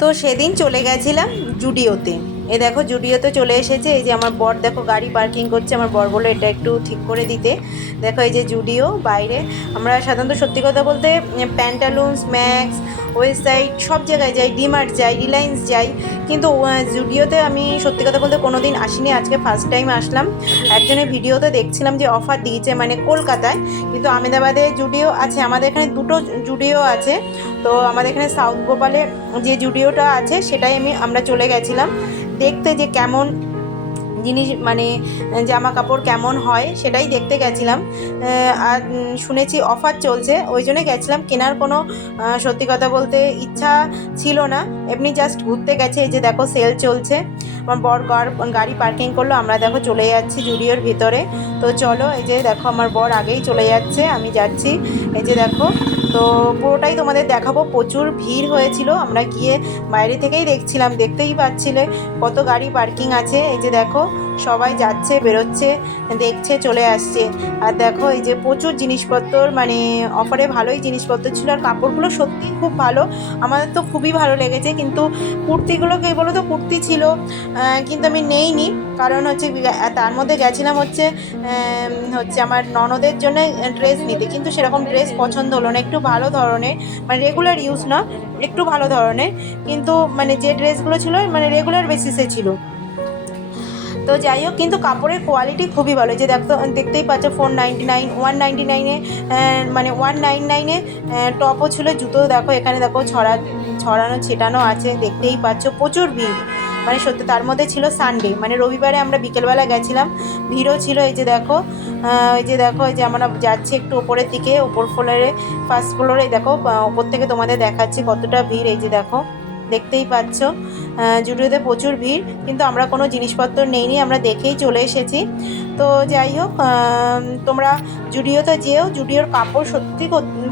তো সেদিন চলে গেছিলাম জুডিওতে। এই দেখো জুডিওতে চলে এসেছে। এই যে আমার বর দেখো গাড়ি পার্কিং করছে, আমার বর বলে এটা একটু ঠিক করে দিতে। দেখো এই যে জুডিও বাইরে। আমরা সাধারণত সত্যি কথা বলতে প্যান্টালুন্স, ম্যাক্স, ওয়েস্ট সাইড সব জায়গায় যাই, ডিমার্ট যাই, রিলায়েন্স যাই, কিন্তু জুডিওতে আমি সত্যি কথা বলতে কোনো দিন আসিনি, আজকে ফার্স্ট টাইম আসলাম। একজনের ভিডিওতে দেখছিলাম যে অফার দিয়েছে মানে কলকাতায়, কিন্তু আমেদাবাদে জুডিও আছে, আমাদের এখানে দুটো জুডিও আছে। তো আমাদের এখানে সাউথ গোপালে যে জুডিওটা আছে সেটাই আমরা চলে গেছিলাম দেখতে, যে কেমন জিনিস মানে জামা কাপড় কেমন হয় সেটাই দেখতে গেছিলাম। আর শুনেছি অফার চলছে, ওই জন্য গেছিলাম। কেনার কোনো সত্যি কথা বলতে ইচ্ছা ছিল না, এমনি জাস্ট ঘুরতে গেছে। এই যে দেখো সেল চলছে, আমার বর গাড়ি পার্কিং করলো, আমরা দেখো চলে যাচ্ছি জুডিওর ভিতরে। তো চলো, এই যে দেখো আমার বর আগেই চলে যাচ্ছে, আমি যাচ্ছি। এই যে দেখো, তো পুরোটাই তোমাদের দেখাবো। প্রচুর ভিড় হয়েছিল, আমরা গিয়ে বাইরে থেকেই দেখছিলাম, দেখতেই পাচ্ছিলে কত গাড়ি পার্কিং আছে। এই যে দেখো সবাই যাচ্ছে, বেরোচ্ছে, দেখছে, চলে আসছে। আর দেখো এই যে প্রচুর জিনিসপত্র, মানে অফারে ভালোই জিনিসপত্র ছিল, আর কাপড়গুলো সত্যিই খুব ভালো, আমাদের তো খুবই ভালো লেগেছে। কিন্তু কুর্তিগুলো কে বলো তো, কুর্তি ছিল কিন্তু আমি নেইনি, কারণ হচ্ছে তার মধ্যে গেছিলাম হচ্ছে আমার ননদের জন্য ড্রেস নিতে, কিন্তু সেরকম ড্রেস পছন্দ হলো না, একটু ভালো ধরনের, মানে রেগুলার ইউজ না, একটু ভালো ধরনের, কিন্তু মানে যে ড্রেসগুলো ছিল মানে রেগুলার বেসিসে ছিল। তো যাই হোক, কিন্তু কাপড়ের কোয়ালিটি খুবই ভালো। যে দেখতেই পাচ্ছ 499, 199-এ, মানে 199-এ টপও ছিল, জুতো দেখো এখানে দেখো ছড়ানো ছেটানো আছে, দেখতেই পাচ্ছ প্রচুর ভিড়, মানে সত্যি। তার মধ্যে ছিল সানডে, মানে রবিবারে আমরা বিকেলবেলা গেছিলাম, ভিড়ও ছিল। এই যে দেখো এই যে দেখো, এই যে আমরা যাচ্ছি একটু ওপরের দিকে, ওপর ফ্লোরে, ফার্স্ট ফ্লোরে, দেখো ওপর থেকে তোমাদের দেখাচ্ছি কতটা ভিড়। এই যে দেখো দেখতেই পাচ্ছ জুডিওতে প্রচুর ভিড়, কিন্তু আমরা কোনো জিনিসপত্র নেইনি, আমরা দেখেই চলে এসেছি। তো যাই হোক, তোমরা জুডিওতে যেও, জুডিওর কাপড় সত্যি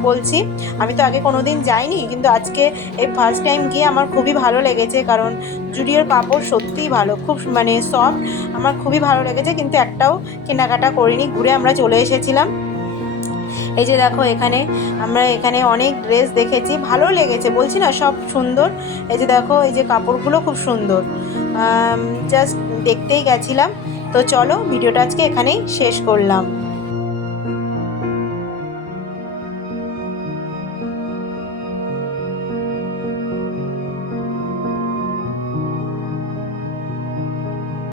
বলছি, আমি তো আগে কোনো দিন যাইনি, কিন্তু আজকে এই ফার্স্ট টাইম গিয়ে আমার খুবই ভালো লেগেছে, কারণ জুডিওর কাপড় সত্যিই ভালো, খুব মানে সফট, আমার খুবই ভালো লেগেছে। কিন্তু একটাও কেনাকাটা করিনি, ঘুরে আমরা চলে এসেছিলাম। এই যে দেখো আমরা এখানে অনেক ড্রেস দেখেছি, ভালো লেগেছে, বলছি না সব সুন্দর। এই যে দেখো এই যে কাপড়গুলো খুব সুন্দর, জাস্ট দেখতেই গেছিলাম। তো চলো, ভিডিওটা আজকে এখানেই শেষ করলাম।